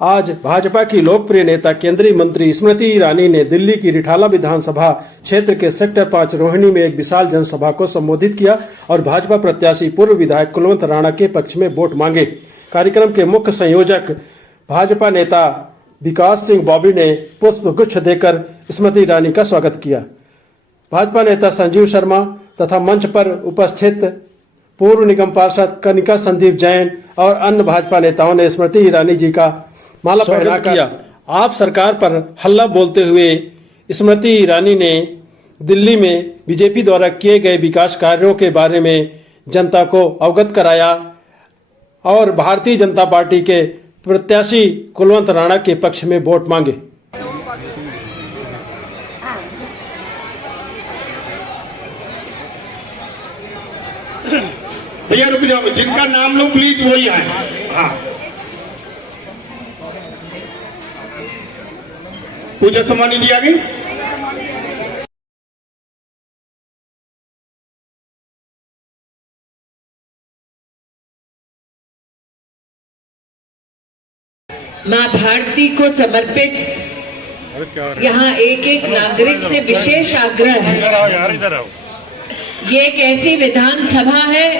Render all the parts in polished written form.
आज भाजपा की लोकप्रिय नेता केंद्रीय मंत्री स्मृति ईरानी ने दिल्ली की रिठाला विधानसभा क्षेत्र के सेक्टर 5 रोहिणी में एक विशाल जनसभा को संबोधित किया और भाजपा प्रत्याशी पूर्व विधायक कुलवंत राणा के पक्ष में वोट मांगे। कार्यक्रम के मुख्य संयोजक भाजपा नेता विकास सिंह बॉबी ने पुष्प गुच्छ देकर स्मृति ईरानी का स्वागत किया। भाजपा नेता संजीव शर्मा तथा मंच पर उपस्थित पूर्व निगम पार्षद कनिका संदीप जैन और अन्य भाजपा नेताओं ने स्मृति ईरानी जी का माला पहनाकर आप सरकार पर हल्ला बोलते हुए स्मृति ईरानी ने दिल्ली में बीजेपी द्वारा किए गए विकास कार्यों के बारे में जनता को अवगत कराया और भारतीय जनता पार्टी के प्रत्याशी कुलवंत राणा के पक्ष में वोट मांगे। भैया रुक जाओ, जिनका नाम लो प्लीज वही आए। हाँ, पूजा सम्मानी दिया गई। माँ भारती को समर्पित यहाँ एक एक नागरिक से विशेष आग्रह है। ये एक ऐसी विधानसभा है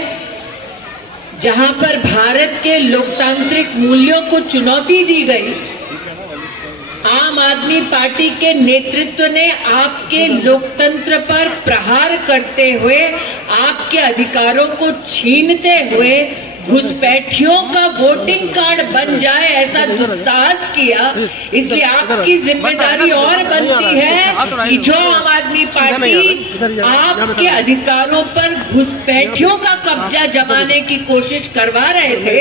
जहाँ पर भारत के लोकतांत्रिक मूल्यों को चुनौती दी गई। आम आदमी पार्टी के नेतृत्व ने आपके लोकतंत्र पर प्रहार करते हुए, आपके अधिकारों को छीनते हुए घुसपैठियों का वोटिंग कार्ड बन जाए ऐसा दुस्साहस किया। इसलिए आपकी जिम्मेदारी और बनती है कि जो आम आदमी पार्टी आपके अधिकारों पर घुसपैठियों का कब्जा जमाने की कोशिश करवा रहे थे,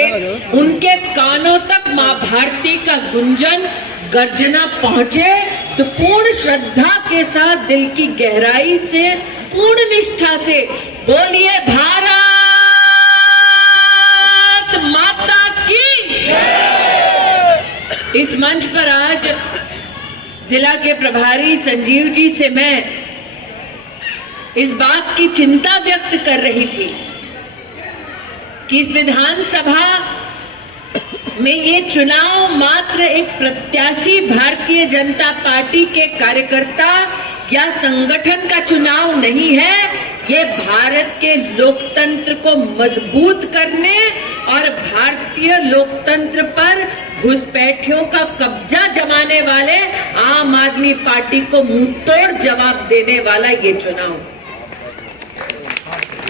उनके कानों तक माँ भारती का गुंजन गर्जना पहुंचे तो पूर्ण श्रद्धा के साथ, दिल की गहराई से, पूर्ण निष्ठा से बोलिए भारत माता की। इस मंच पर आज जिला के प्रभारी संजीव जी से मैं इस बात की चिंता व्यक्त कर रही थी कि इस विधानसभा में ये चुनाव मात्र एक प्रत्याशी भारतीय जनता पार्टी के कार्यकर्ता या संगठन का चुनाव नहीं है। ये भारत के लोकतंत्र को मजबूत करने और भारतीय लोकतंत्र पर घुसपैठियों का कब्जा जमाने वाले आम आदमी पार्टी को मुंहतोड़ जवाब देने वाला ये चुनाव।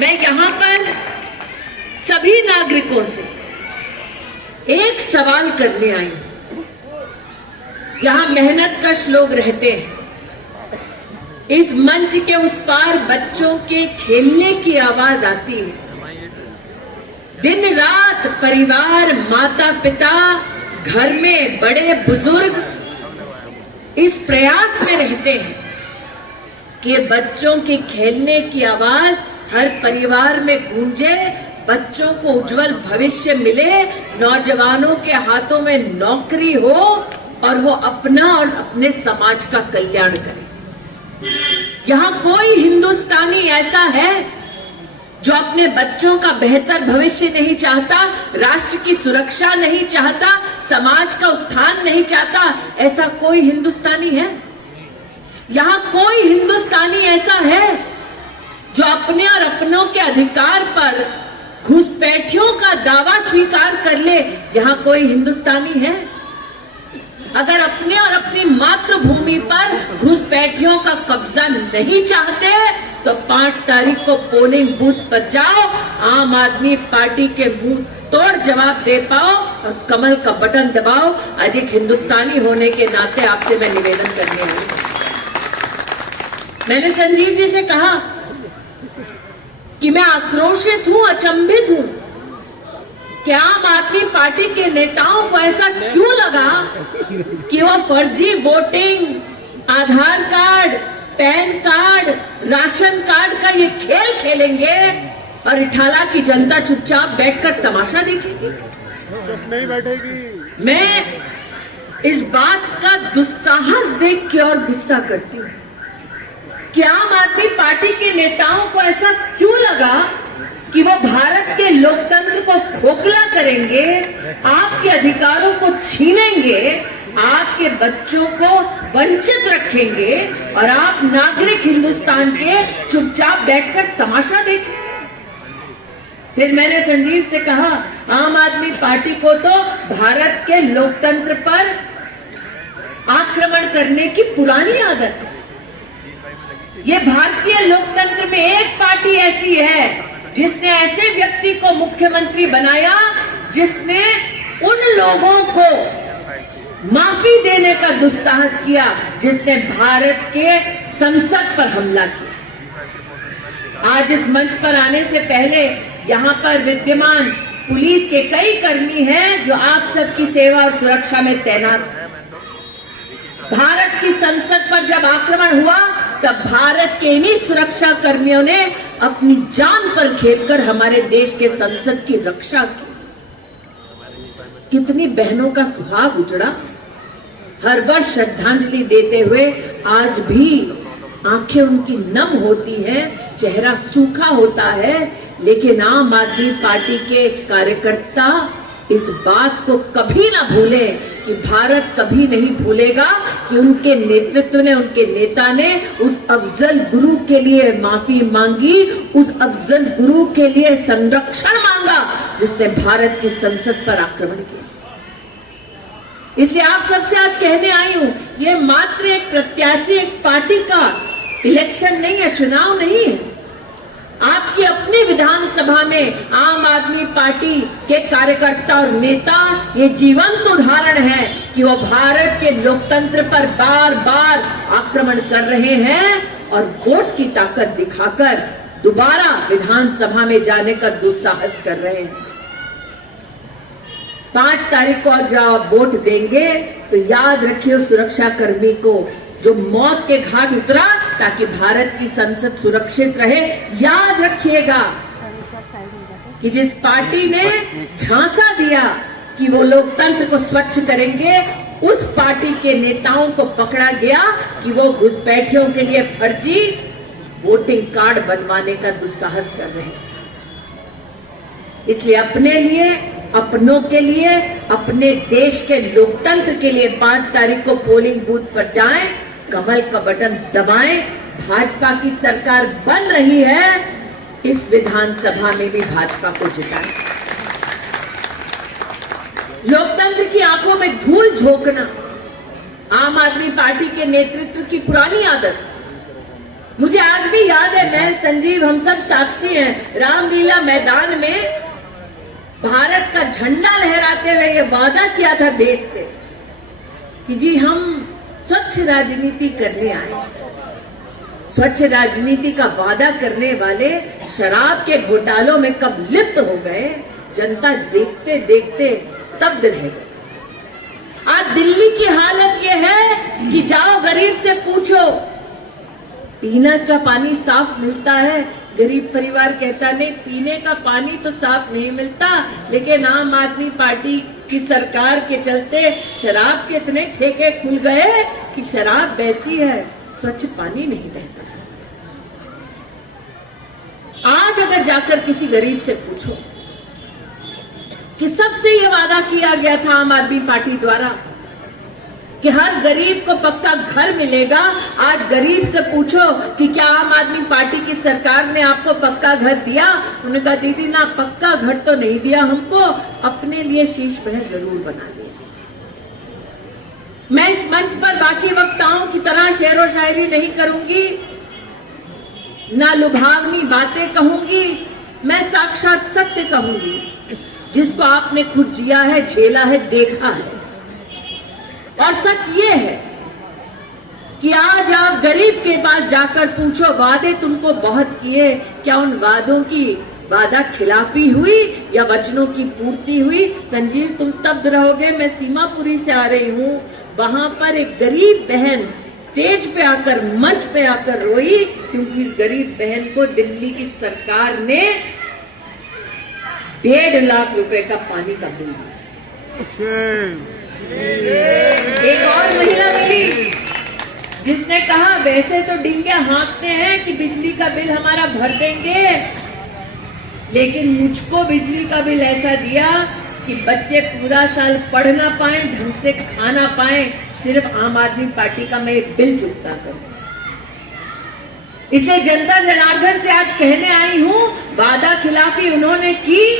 मैं यहाँ पर सभी नागरिकों से एक सवाल करने आई। यहां मेहनतकश लोग रहते हैं। इस मंच के उस पार बच्चों के खेलने की आवाज आती है। दिन रात परिवार, माता पिता, घर में बड़े बुजुर्ग इस प्रयास में रहते हैं कि बच्चों के खेलने की आवाज हर परिवार में गूंजे, बच्चों को उज्जवल भविष्य मिले, नौजवानों के हाथों में नौकरी हो और वो अपना और अपने समाज का कल्याण करे। यहाँ कोई हिंदुस्तानी ऐसा है जो अपने बच्चों का बेहतर भविष्य नहीं चाहता, राष्ट्र की सुरक्षा नहीं चाहता, समाज का उत्थान नहीं चाहता? ऐसा कोई हिंदुस्तानी है? यहाँ कोई हिंदुस्तानी ऐसा है जो अपने और अपनों के अधिकार पर घुसपैठियों का दावा स्वीकार कर ले? यहाँ कोई हिंदुस्तानी है? अगर अपने और अपनी मातृभूमि पर घुसपैठियों का कब्जा नहीं चाहते तो 5 तारीख को पोलिंग बूथ पर जाओ, आम आदमी पार्टी के मुंह तोड़ जवाब दे पाओ और कमल का बटन दबाओ। आज एक हिंदुस्तानी होने के नाते आपसे मैं निवेदन करने आई। मैंने संजीव जी से कहा कि मैं आक्रोशित हूं, अचंभित हूं कि आम आदमी पार्टी के नेताओं को ऐसा क्यों लगा कि वो फर्जी voting, Aadhaar card, PAN card, ration card का ये खेल खेलेंगे और रिठाला की जनता चुपचाप बैठकर तमाशा देखेगी, नहीं बैठेगी। मैं इस बात का दुस्साहस देख के और गुस्सा करती हूँ कि आम आदमी पार्टी के नेताओं को ऐसा क्यों लगा कि वो भारत के लोकतंत्र को खोखला करेंगे, आपके अधिकारों को छीनेंगे, आपके बच्चों को वंचित रखेंगे और आप नागरिक हिंदुस्तान के चुपचाप बैठकर तमाशा देखें। फिर मैंने संजीव से कहा, आम आदमी पार्टी को तो भारत के लोकतंत्र पर आक्रमण करने की पुरानी आदत है। ये भारतीय लोकतंत्र में एक पार्टी ऐसी है जिसने ऐसे व्यक्ति को मुख्यमंत्री बनाया जिसने उन लोगों को माफी देने का दुस्साहस किया जिसने भारत के संसद पर हमला किया। आज इस मंच पर आने से पहले यहाँ पर विद्यमान पुलिस के कई कर्मी हैं जो आप सबकी सेवा और सुरक्षा में तैनात हैं। भारत की संसद पर जब आक्रमण हुआ तब भारत के इन्हीं सुरक्षा कर्मियों ने अपनी जान पर खेलकर हमारे देश के संसद की रक्षा की। कितनी बहनों का सुहाग उजड़ा। हर वर्ष श्रद्धांजलि देते हुए आज भी आंखें उनकी नम होती हैं, चेहरा सूखा होता है, लेकिन आम आदमी पार्टी के कार्यकर्ता इस बात को कभी ना भूले कि भारत कभी नहीं भूलेगा कि उनके नेतृत्व ने, उनके नेता ने उस अफजल गुरु के लिए माफी मांगी, उस अफजल गुरु के लिए संरक्षण मांगा जिसने भारत की संसद पर आक्रमण किया। इसलिए आप सबसे आज कहने आई हूं, ये मात्र एक प्रत्याशी, एक पार्टी का इलेक्शन नहीं है, चुनाव नहीं है। आपकी अपनी विधानसभा में आम आदमी पार्टी के कार्यकर्ता और नेता ये जीवंत उदाहरण है कि वो भारत के लोकतंत्र पर बार बार आक्रमण कर रहे हैं और वोट की ताकत दिखाकर दोबारा विधानसभा में जाने का दुस्साहस कर रहे हैं। 5 तारीख को जब आप वोट देंगे तो याद रखिए उस सुरक्षा कर्मी को जो मौत के घाट उतरा ताकि भारत की संसद सुरक्षित रहे। याद रखिएगा कि जिस पार्टी ने झांसा दिया कि वो लोकतंत्र को स्वच्छ करेंगे, उस पार्टी के नेताओं को पकड़ा गया कि वो घुसपैठियों के लिए फर्जी वोटिंग कार्ड बनवाने का दुस्साहस कर रहे हैं। इसलिए अपने लिए, अपनों के लिए, अपने देश के लोकतंत्र के लिए 5 तारीख को पोलिंग बूथ पर जाएं, कमल का बटन दबाएं। भाजपा की सरकार बन रही है, इस विधानसभा में भी भाजपा को जिताएं। लोकतंत्र की आंखों में धूल झोंकना आम आदमी पार्टी के नेतृत्व की पुरानी आदत। मुझे आज भी याद है, मैं, संजीव, हम सब साक्षी हैं, रामलीला मैदान में भारत का झंडा लहराते हुए ये वादा किया था देश से कि जी हम स्वच्छ राजनीति करने आए। स्वच्छ राजनीति का वादा करने वाले शराब के घोटालों में कब लिप्त हो गए, जनता देखते देखते स्तब्ध रह गई। आज दिल्ली की हालत यह है कि जाओ गरीब से पूछो, पीने का पानी साफ मिलता है? गरीब परिवार कहता नहीं, पीने का पानी तो साफ नहीं मिलता, लेकिन आम आदमी पार्टी की सरकार के चलते शराब के इतने ठेके खुल गए कि शराब बहती है, स्वच्छ पानी नहीं बहता। आज अगर जाकर किसी गरीब से पूछो कि सबसे ये वादा किया गया था आम आदमी पार्टी द्वारा कि हर गरीब को पक्का घर मिलेगा, आज गरीब से पूछो कि क्या आम आदमी पार्टी की सरकार ने आपको पक्का घर दिया? उन्होंने कहा दीदी ना, पक्का घर तो नहीं दिया हमको, अपने लिए शीश महल जरूर बना दिया। मैं इस मंच पर बाकी वक्ताओं की तरह शेर व शायरी नहीं करूंगी, ना लुभावनी बातें कहूंगी, मैं साक्षात सत्य कहूंगी जिसको आपने खुद जिया है, झेला है, देखा है। और सच ये है कि आज आप गरीब के पास जाकर पूछो, वादे तुमको बहुत किए, क्या उन वादों की वादा खिलाफी हुई या वचनों की पूर्ति हुई? संजीव, तुम स्तब्ध रहोगे। मैं सीमापुरी से आ रही हूं, वहां पर एक गरीब बहन स्टेज पे आकर, मंच पे आकर रोई क्योंकि इस गरीब बहन को दिल्ली की सरकार ने 1.5 लाख रुपए का पानी का बिल दिया। एक और महिला मिली जिसने कहा वैसे तो डींगे हाँकते हैं कि बिजली का बिल हमारा भर देंगे, लेकिन मुझको बिजली का बिल ऐसा दिया कि बच्चे पूरा साल पढ़ ना पाए, ढंग से खा ना पाए, सिर्फ आम आदमी पार्टी का मैं बिल चुकता करूं। इसलिए जनता जनार्दन से आज कहने आई हूं, वादा खिलाफी उन्होंने की,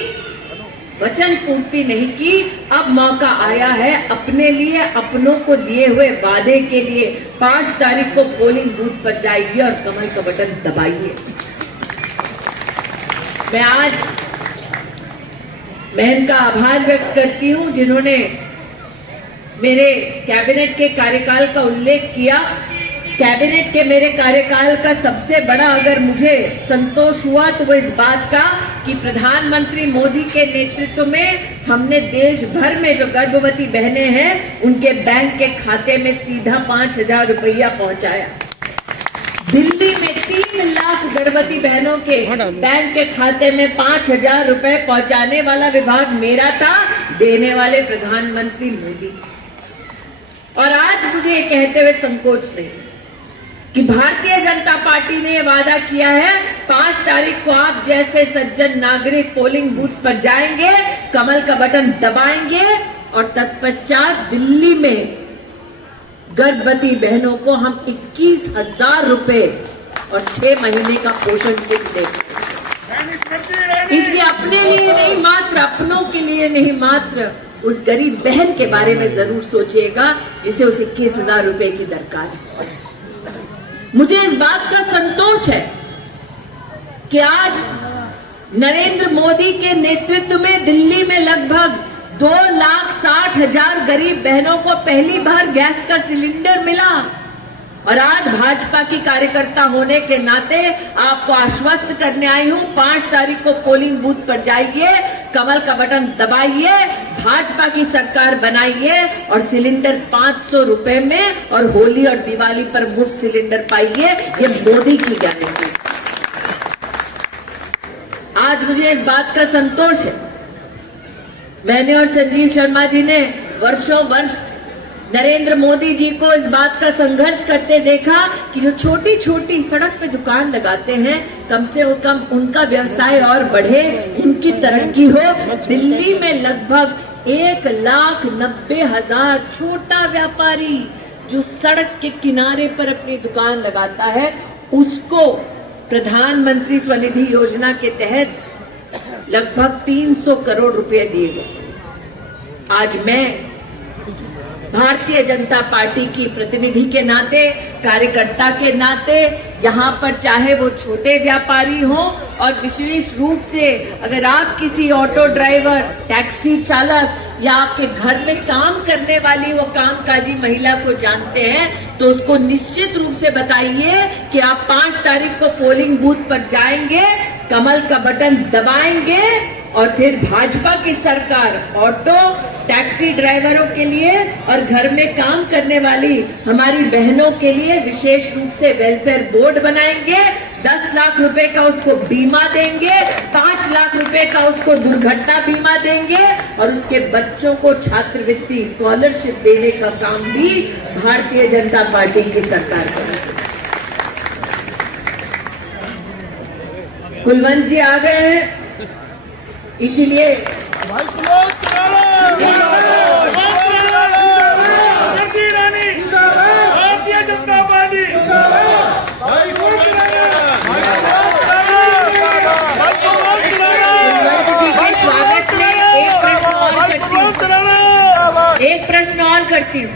वचन पूर्ति नहीं की। अब मौका आया है अपने लिए, अपनों को दिए हुए वादे के लिए 5 तारीख को पोलिंग बूथ पर जाइए और कमल का बटन दबाइए। मैं आज बहन का आभार व्यक्त करती हूं जिन्होंने मेरे कैबिनेट के कार्यकाल का उल्लेख किया। कैबिनेट के मेरे कार्यकाल का सबसे बड़ा अगर मुझे संतोष हुआ तो वो इस बात का कि प्रधानमंत्री मोदी के नेतृत्व में हमने देश भर में जो गर्भवती बहनें हैं उनके बैंक के खाते में सीधा 5,000 रुपया पहुंचाया। दिल्ली में 3 लाख गर्भवती बहनों के बैंक के खाते में 5,000 रुपए पहुंचाने वाला विभाग मेरा था, देने वाले प्रधानमंत्री मोदी। और आज मुझे ये कहते हुए संकोच नहीं कि भारतीय जनता पार्टी ने ये वादा किया है 5 तारीख को आप जैसे सज्जन नागरिक पोलिंग बूथ पर जाएंगे, कमल का बटन दबाएंगे और तत्पश्चात दिल्ली में गर्भवती बहनों को हम 21,000 रुपए और 6 महीने का पोषण किट देंगे। इसलिए अपने लिए नहीं, मात्र अपनों के लिए नहीं, मात्र उस गरीब बहन के बारे में जरूर सोचिएगा जिसे उस 21,000 रुपए की दरकार है। मुझे इस बात का संतोष है कि आज नरेंद्र मोदी के नेतृत्व में दिल्ली में लगभग 2,60,000 गरीब बहनों को पहली बार गैस का सिलेंडर मिला। और आज भाजपा की कार्यकर्ता होने के नाते आपको आश्वस्त करने आई हूं, 5 तारीख को पोलिंग बूथ पर जाइए, कमल का बटन दबाइए, भाजपा की सरकार बनाइए और सिलेंडर 500 रुपए में और होली और दिवाली पर मुफ्त सिलेंडर पाइए। ये मोदी की गारंटी। आज मुझे इस बात का संतोष है, मैंने और संजीव शर्मा जी ने वर्षों वर्ष नरेंद्र मोदी जी को इस बात का संघर्ष करते देखा कि जो छोटी छोटी सड़क पे दुकान लगाते हैं कम से कम उनका व्यवसाय और बढ़े, उनकी तरक्की हो। दिल्ली में लगभग 1,90,000 छोटा व्यापारी जो सड़क के किनारे पर अपनी दुकान लगाता है, उसको प्रधानमंत्री स्वनिधि योजना के तहत लगभग 300 करोड़ रुपए दिए गए। आज मैं भारतीय जनता पार्टी की प्रतिनिधि के नाते, कार्यकर्ता के नाते, यहाँ पर चाहे वो छोटे व्यापारी हो और विशेष रूप से अगर आप किसी ऑटो ड्राइवर, टैक्सी चालक या आपके घर में काम करने वाली वो कामकाजी महिला को जानते हैं तो उसको निश्चित रूप से बताइए कि आप 5 तारीख को पोलिंग बूथ पर जाएंगे, कमल का बटन दबाएंगे और फिर भाजपा की सरकार ऑटो, टैक्सी ड्राइवरों के लिए और घर में काम करने वाली हमारी बहनों के लिए विशेष रूप से वेलफेयर बोर्ड बनाएंगे। 10 लाख रुपए का उसको बीमा देंगे, 5 लाख रुपए का उसको दुर्घटना बीमा देंगे और उसके बच्चों को छात्रवृत्ति स्कॉलरशिप देने का काम भी भारतीय जनता पार्टी की सरकार करेगी। कुलवंत जी आ गए हैं, इसीलिए भारतीय जनता पार्टी स्वागत में एक प्रश्न और करती हूँ।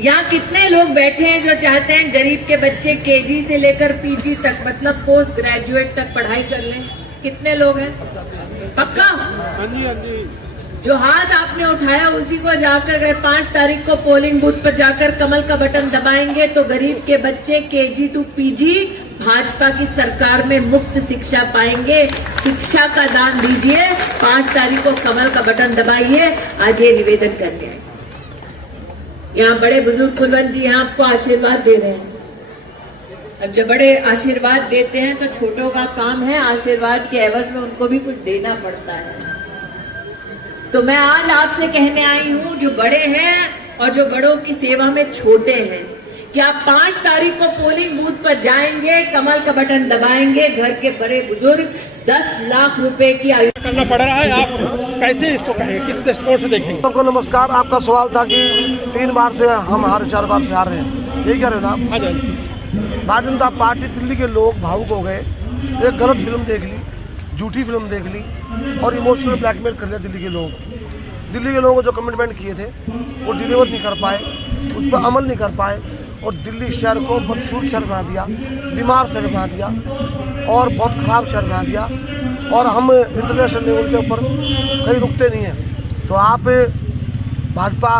यहाँ कितने लोग बैठे हैं जो चाहते हैं गरीब के बच्चे केजी से लेकर पीजी तक, मतलब पोस्ट ग्रेजुएट तक पढ़ाई कर लें? कितने लोग हैं? पक्का? जो हाथ आपने उठाया उसी को जाकर अगर 5 तारीख को पोलिंग बूथ पर जाकर कमल का बटन दबाएंगे तो गरीब के बच्चे केजी टू पीजी भाजपा की सरकार में मुफ्त शिक्षा पाएंगे। शिक्षा का दान दीजिए, 5 तारीख को कमल का बटन दबाइए। आज ये निवेदन करके आए। यहाँ बड़े बुजुर्ग कुलवंत जी यहाँ आपको आशीर्वाद दे रहे हैं। अब जब बड़े आशीर्वाद देते हैं तो छोटों का काम है आशीर्वाद के एवज में उनको भी कुछ देना पड़ता है। तो मैं आज आपसे कहने आई हूं, जो बड़े हैं और जो बड़ों की सेवा में छोटे हैं, कि आप 5 तारीख को पोलिंग बूथ पर जाएंगे, कमल का बटन दबाएंगे, घर के बड़े बुजुर्ग 10 लाख रुपए की आयु करना पड़ रहा है। आप कैसे इसको कहें, किस दृष्टिकोण से देखेंगे? सबको नमस्कार। आपका सवाल था कि 3 बार से हम हारे, 4 बार से हार रहे हैं, यही कह रहे हो ना आप? हाँ जी। भारतीय जनता पार्टी, दिल्ली के लोग भावुक हो गए, एक गलत फिल्म देख ली, झूठी फिल्म देख ली और इमोशनल ब्लैकमेल कर लिया दिल्ली के लोगों को। दिल्ली के लोगों को जो कमिटमेंट किए थे वो डिलीवर नहीं कर पाए, उस पर अमल नहीं कर पाए और दिल्ली शहर को बदसूरत शहर बना दिया, बीमार शहर बना दिया और बहुत ख़राब शहर बना दिया। और हम इंटरनेशनल लेवल के ऊपर कहीं रुकते नहीं हैं। तो आप भाजपा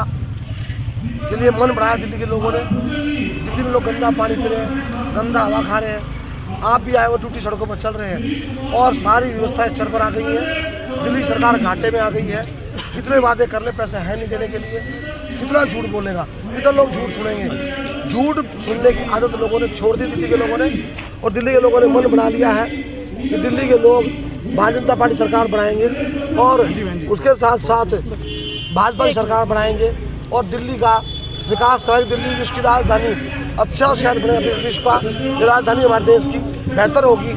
के लिए मन बढ़ाया दिल्ली के लोगों ने। दिल्ली में लोग गंदा पानी पी रहे हैं, गंदा हवा खा रहे हैं। आप भी आए हुए टूटी सड़कों पर चल रहे हैं और सारी व्यवस्थाएं चर पर आ गई हैं। दिल्ली सरकार घाटे में आ गई है। कितने वादे कर ले, पैसे है नहीं देने के लिए, कितना झूठ बोलेगा, कितने लोग झूठ सुनेंगे। झूठ सुनने की आदत लोगों ने छोड़ दी दिल्ली के लोगों ने। और दिल्ली के लोगों ने मन बना लिया है कि दिल्ली के लोग भारतीय जनता पार्टी सरकार बनाएंगे और उसके साथ साथ भाजपा की सरकार बनाएंगे और दिल्ली का विकास कराएंगे। दिल्ली विश्व की राजधानी, अच्छा शहर बनेगा, विश्व का राजधानी हमारे देश की बेहतर होगी।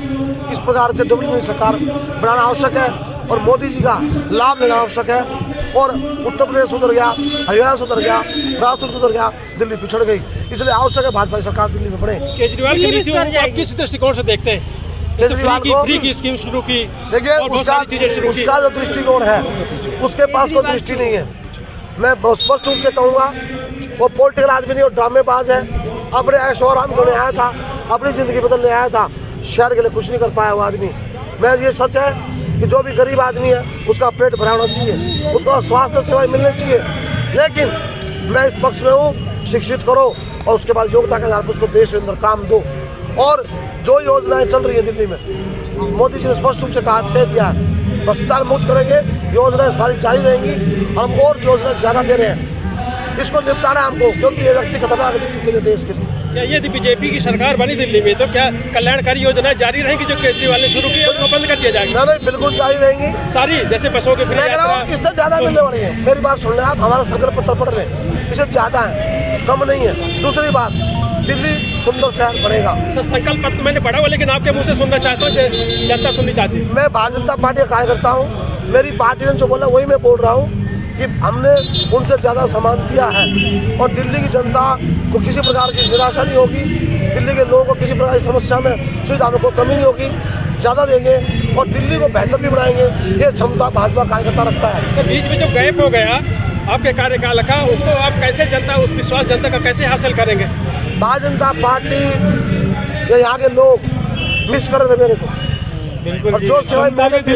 इस प्रकार से डब्ल्यू सरकार बनाना आवश्यक है और मोदी जी का लाभ लेना आवश्यक है। और उत्तर प्रदेश सुधर गया, हरियाणा सुधर गया, राजस्थान सुधर गया, दिल्ली पिछड़ गई। इसलिए आवश्यक है भाजपा की सरकार दिल्ली में बने। केजरीवाल की नीतियों को आप किस दृष्टिकोण से देखते हैं? केजरीवाल को फ्री की स्कीम शुरू की, देखिए उसका जो दृष्टिकोण है उसके पास कोई दृष्टि नहीं है। मैं बहुत स्पष्ट रूप से कहूँगा, वो पॉलिटिकल आदमी नहीं और ड्रामेबाज है। अपने ऐशो आराम करने आया था, अपनी ज़िंदगी बदलने आया था, शहर के लिए कुछ नहीं कर पाया वो आदमी। मैं ये सच है कि जो भी गरीब आदमी है उसका पेट भरा होना चाहिए, उसको स्वास्थ्य सेवाएं मिलनी चाहिए। लेकिन मैं इस पक्ष में हूँ, शिक्षित करो और उसके बाद योग्यता के आधार पर उसको देश के अंदर काम दो। और जो योजनाएं चल रही है दिल्ली में, मोदी जी ने स्पष्ट रूप से कह दिया है, भ्रष्टाचार मुक्त करेंगे, योजनाएं सारी जारी रहेंगी और हम और योजनाएं ज़्यादा दे रहे हैं। इसको निपटाना है हमको, क्योंकि ये व्यक्ति खतरनाक है दिल्ली के लिए, देश के लिए। क्या यदि बीजेपी की सरकार बनी दिल्ली में तो क्या कल्याणकारी योजनाएं जारी रहेंगी जो केजरीवाल ने शुरू की है, उसको बंद कर दिया जाएगा? नहीं, बिल्कुल जारी रहेंगी सारी, जैसे बसों के मैं कह रहा हूँ इससे ज़्यादा मिलने वाली है। मेरी बात सुन लें आप, हमारा संकल्प पत्र पढ़ लें, इससे ज़्यादा है, कम नहीं है। दूसरी बात, दिल्ली सुंदर शहर बनेगा। सर, संकल्प पत्र मैंने पढ़ा हुआ, लेकिन आपके मुँह से सुनना चाहता हूँ, जनता सुननी चाहती है। मैं भारतीय जनता पार्टी का कार्यकर्ता हूँ, मेरी पार्टी ने जो बोला वही मैं बोल रहा हूँ कि हमने उनसे ज़्यादा सम्मान दिया है और दिल्ली की जनता को किसी प्रकार की निराशा नहीं होगी। दिल्ली के लोगों को किसी प्रकार की समस्या में सुविधा में कोई कमी नहीं होगी, ज़्यादा देंगे और दिल्ली को बेहतर भी बनाएंगे। ये क्षमता भाजपा कार्यकर्ता रखता है। तो बीच में जो गैप हो गया आपके कार्यकाल का, उसको आप कैसे जनता, उस विश्वास जनता का कैसे हासिल करेंगे? भारतीय जनता पार्टी या यहाँ के लोग मिस कर रहे थे मेरे को, और जो सेवाएं मैंने दी,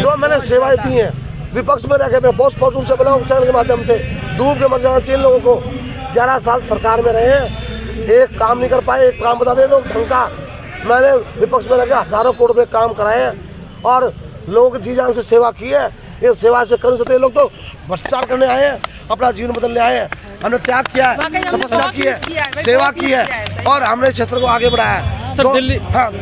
जो मैंने सेवाएं दी हैं, विपक्ष में रह के मैं बहुत स्पष्ट रूप से बोला चैनल के माध्यम से, डूब के मर जाना चाहिए लोगों को। 11 साल सरकार में रहे हैं, एक काम नहीं कर पाए, एक काम बता दें लोग ढंग का। मैंने विपक्ष में लगे हजारों करोड़ रुपये काम कराए हैं और लोगों की जी जान से सेवा की है। ये सेवा से कर सकते लोग तो भ्रष्टाचार करने आए हैं, अपना जीवन बदलने आए हैं। हमने त्याग किया है, तपस्या की है, सेवा की है और हमने क्षेत्र को आगे बढ़ाया है।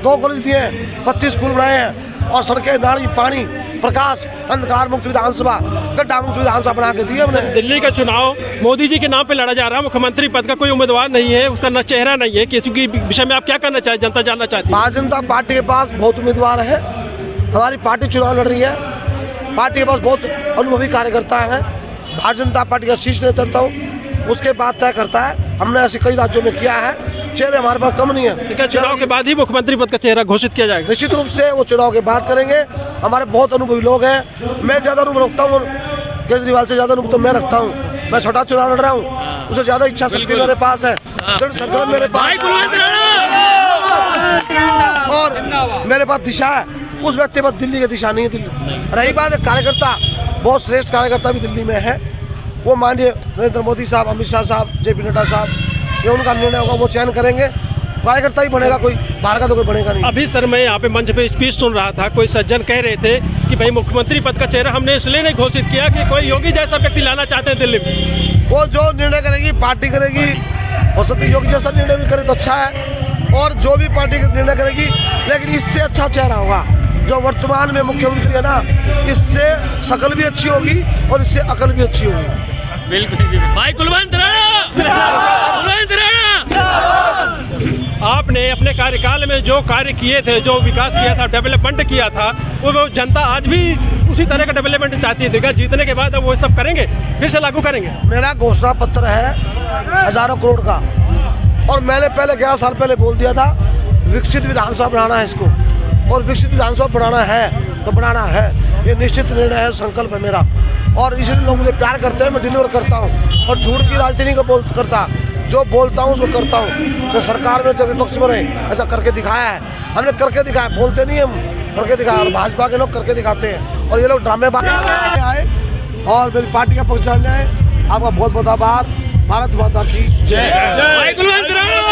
2 कॉलेज दिए हैं, 25 स्कूल बनाए हैं और सड़कें, नाली, पानी, प्रकाश, अंधकार मुक्त विधानसभा, गड्ढा मुक्त विधानसभा बना के दी हमने। दिल्ली का चुनाव मोदी जी के नाम पे लड़ा जा रहा है, मुख्यमंत्री पद का कोई उम्मीदवार नहीं है, उसका न चेहरा नहीं है, किसी के विषय में आप क्या करना चाहते, जनता जानना चाहती है? भारतीय जनता पार्टी के पास बहुत उम्मीदवार है, हमारी पार्टी चुनाव लड़ रही है, पार्टी के पास बहुत अनुभवी कार्यकर्ता है। भारतीय जनता पार्टी का शीर्ष नेतृत्व उसके बाद तय करता है। हमने ऐसे कई राज्यों में किया है, चेहरे हमारे पास कम नहीं है। चुनाव के बाद ही मुख्यमंत्री पद का चेहरा घोषित किया जाएगा? निश्चित रूप से वो चुनाव के बाद करेंगे। हमारे बहुत अनुभवी लोग हैं, मैं ज़्यादा अनुभव रखता हूँ, केजरीवाल से ज़्यादा अनुभव तो मैं रखता हूँ। मैं छोटा चुनाव लड़ रहा हूँ, उससे ज़्यादा इच्छा शक्ति मेरे पास है, दृढ़ संकल्प मेरे पास और मेरे पास दिशा है। उस व्यक्ति के पास दिल्ली की दिशा नहीं है। दिल्ली रही बात है कार्यकर्ता, बहुत श्रेष्ठ कार्यकर्ता भी दिल्ली में है। वो माननीय नरेंद्र मोदी साहब, अमित शाह साहब, JP नड्डा साहब, ये उनका निर्णय होगा, वो चयन करेंगे, कार्यकर्ता ही बनेगा, कोई बाहर का तो कोई बनेगा नहीं। अभी सर मैं यहाँ पे मंच पे स्पीच सुन रहा था, कोई सज्जन कह रहे थे कि भाई मुख्यमंत्री पद का चेहरा हमने इसलिए नहीं घोषित किया कि कोई योगी जैसा व्यक्ति लाना चाहते हैं दिल्ली में। वो जो निर्णय करेगी पार्टी करेगी, हो सकती है योगी जैसा निर्णय भी करे तो अच्छा है, और जो भी पार्टी निर्णय करेगी, लेकिन इससे अच्छा चेहरा होगा। जो वर्तमान में मुख्यमंत्री है ना, इससे शकल भी अच्छी होगी और इससे अकल भी अच्छी होगी। बिल्कुल भाई कुलवंत राणा अपने कार्यकाल में जो कार्य किए थे, जो विकास किया था, डेवलपमेंट किया था, वो जनता आज भी उसी तरह का डेवलपमेंट चाहती है। जीतने के बाद अब वो सब करेंगे, फिर से लागू करेंगे। मेरा घोषणा पत्र है हजारों करोड़ का, और मैंने पहले 11 साल पहले बोल दिया था विकसित विधानसभा बनाना है इसको, और विकसित विधानसभा बनाना है तो बनाना है। ये निश्चित निर्णय है, संकल्प है मेरा, और इसलिए लोग मुझे प्यार करते हैं, मैं डिलीवर करता हूँ और झूठ की राजनीति नहीं करता। जो बोलता हूँ उसको करता हूँ। तो सरकार में जब विपक्ष में रहे ऐसा करके दिखाया है, हमने करके दिखाया, बोलते नहीं हम, करके दिखाया। और भाजपा के लोग करके दिखाते हैं, और ये लोग ड्रामेबाज आए और मेरी पार्टी का पक्ष आए। आपका बहुत बहुत आभार। भारत माता की जय।